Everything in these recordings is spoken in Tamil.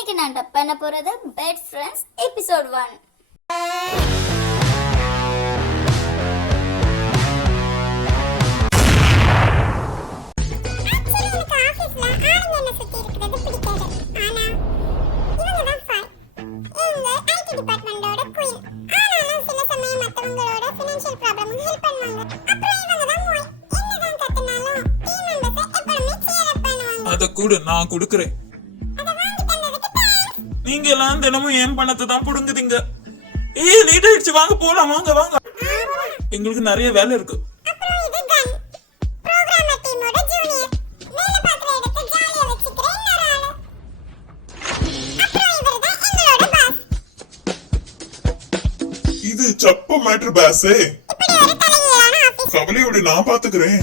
இன்னைக்கு நான் டப் பண்ண போறது பெட் ஃப்ரெண்ட்ஸ் எபிசோட் 1. அத கூட நான் கொடுக்கறேன். நீங்க எல்லாம் தினமும் ஏன் பணத்தை தான் புடுங்குதீங்க. லேட் ஆயிடுச்சு, வாங்க போலாம், வாங்க வாங்க. எங்களுக்கு நிறைய வேலை இருக்கு. இது சப்ப மேட்டர் பாஸே. கவலையோட நான் பாத்துக்கிறேன்.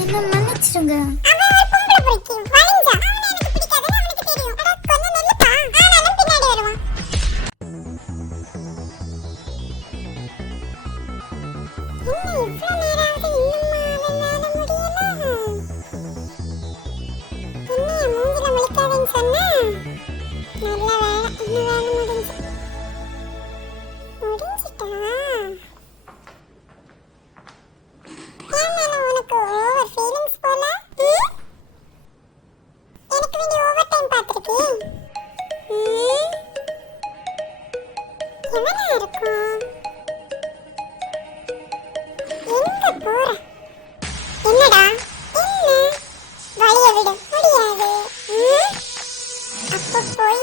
என்ன மன்னிச்சிடுங்க. என்னடா என்ன வழிய விட முடியாது. அப்ப போய்